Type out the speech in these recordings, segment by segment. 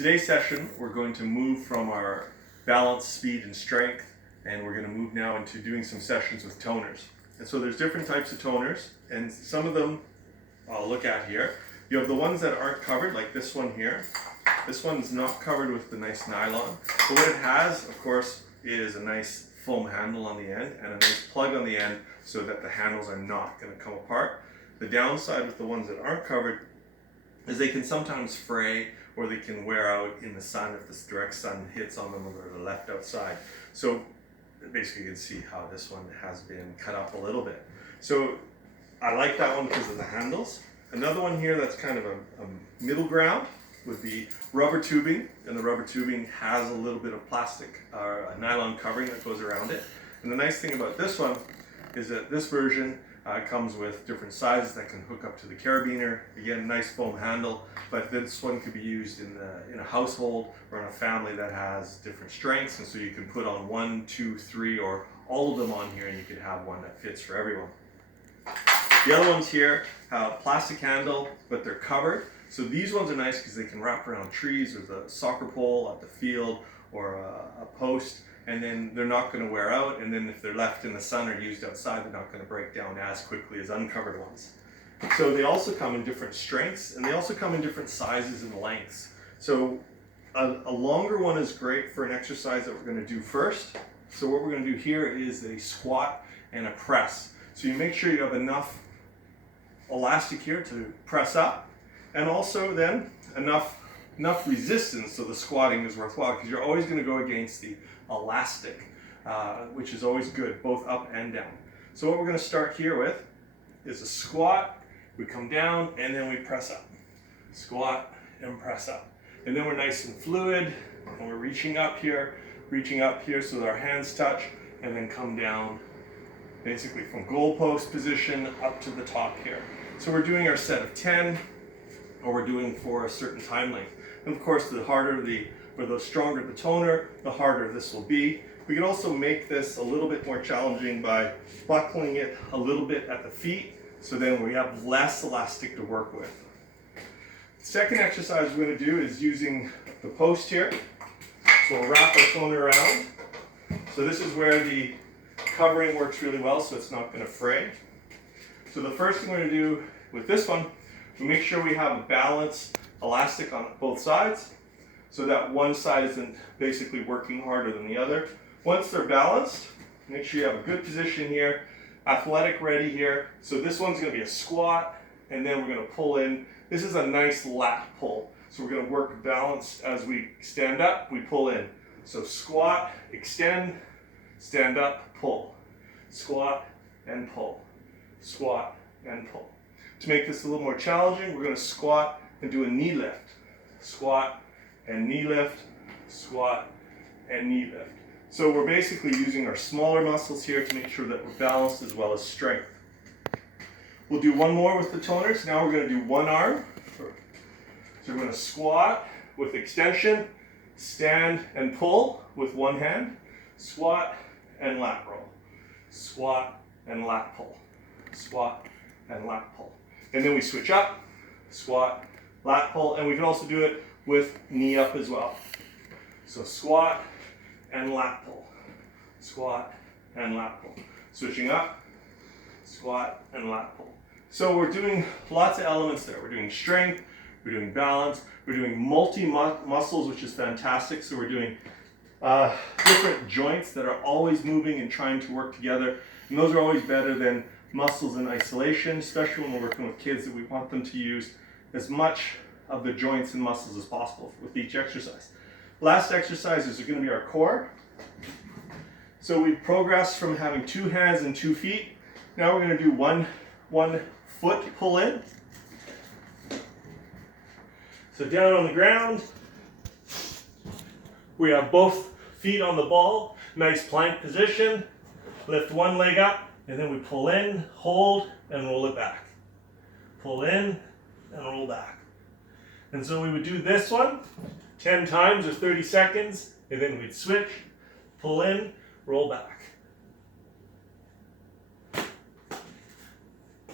Today's session, we're going to move from our balance, speed, and strength, and we're going to move now into doing some sessions with toners. And so there's different types of toners, and some of them I'll look at here. You have the ones that aren't covered, like this one here. This one's not covered with the nice nylon. But what it has, of course, is a nice foam handle on the end and a nice plug on the end so that the handles are not going to come apart. The downside with the ones that aren't covered is they can sometimes fray or they can wear out in the sun if the direct sun hits on them or they're left outside. So basically you can see how this one has been cut up a little bit. So I like that one because of the handles. Another one here that's kind of a middle ground would be rubber tubing, and the rubber tubing has a little bit of plastic or a nylon covering that goes around it. And the nice thing about this one is that this version comes with different sizes that can hook up to the carabiner. Again, nice foam handle, but this one could be used in a household or in a family that has different strengths, and so you can put on 1, 2, 3, or all of them on here, and you could have one that fits for everyone. The other ones here have a plastic handle, but they're covered. So these ones are nice because they can wrap around trees or the soccer pole at the field or a post, and then they're not going to wear out, and then if they're left in the sun or used outside, they're not going to break down as quickly as uncovered ones. So they also come in different strengths, and they also come in different sizes and lengths. So a longer one is great for an exercise that we're going to do first. So what we're going to do here is a squat and a press. So you make sure you have enough elastic here to press up, and also then enough resistance so the squatting is worthwhile, because you're always going to go against the elastic, which is always good, both up and down. So what we're going to start here with is a squat. We come down and then we press up. Squat and press up. And then we're nice and fluid, and we're reaching up here so that our hands touch, and then come down basically from goalpost position up to the top here. So we're doing our set of 10, or we're doing for a certain time length. And of course, the stronger the toner, the harder this will be. We can also make this a little bit more challenging by buckling it a little bit at the feet, so then we have less elastic to work with. The second exercise we're going to do is using the post here. So we'll wrap our toner around. So this is where the covering works really well, so it's not going to fray. So the first thing we're going to do with this one, we make sure we have a balanced elastic on both sides, so that one side isn't basically working harder than the other. Once they're balanced, make sure you have a good position here, athletic ready here. So this one's going to be a squat, and then we're going to pull in. This is a nice lat pull. So we're going to work balanced as we stand up, we pull in. So squat, extend, stand up, pull. Squat and pull. Squat and pull. To make this a little more challenging, we're going to squat and do a knee lift. Squat and knee lift, squat and knee lift. So we're basically using our smaller muscles here to make sure that we're balanced as well as strength. We'll do one more with the toners. Now we're going to do one arm. So we're going to squat with extension, stand and pull with one hand, squat and lat roll, squat and lat pull, squat and lat pull. And then we switch up, squat, lat pull, and we can also do it with knee up as well. So squat and lat pull, squat and lat pull. Switching up, squat and lat pull. So we're doing lots of elements there. We're doing strength, we're doing balance, we're doing multi-muscles, which is fantastic. So we're doing different joints that are always moving and trying to work together. And those are always better than muscles in isolation, especially when we're working with kids, that we want them to use as much of the joints and muscles as possible with each exercise. Last exercises are going to be our core. So we progressed from having 2 hands and 2 feet. Now we're going to do one foot pull in. So down on the ground, we have both feet on the ball, nice plank position. Lift one leg up, and then we pull in, hold, and roll it back. Pull in and roll back. And so we would do this one 10 times or 30 seconds, and then we'd switch, pull in, roll back.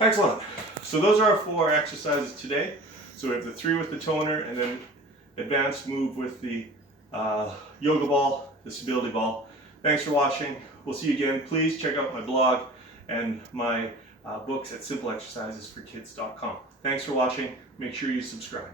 Excellent. So those are our 4 exercises today. So we have the 3 with the toner, and then advanced move with the yoga ball, the stability ball. Thanks for watching. We'll see you again. Please check out my blog and my books at simpleexercisesforkids.com. Thanks for watching. Make sure you subscribe.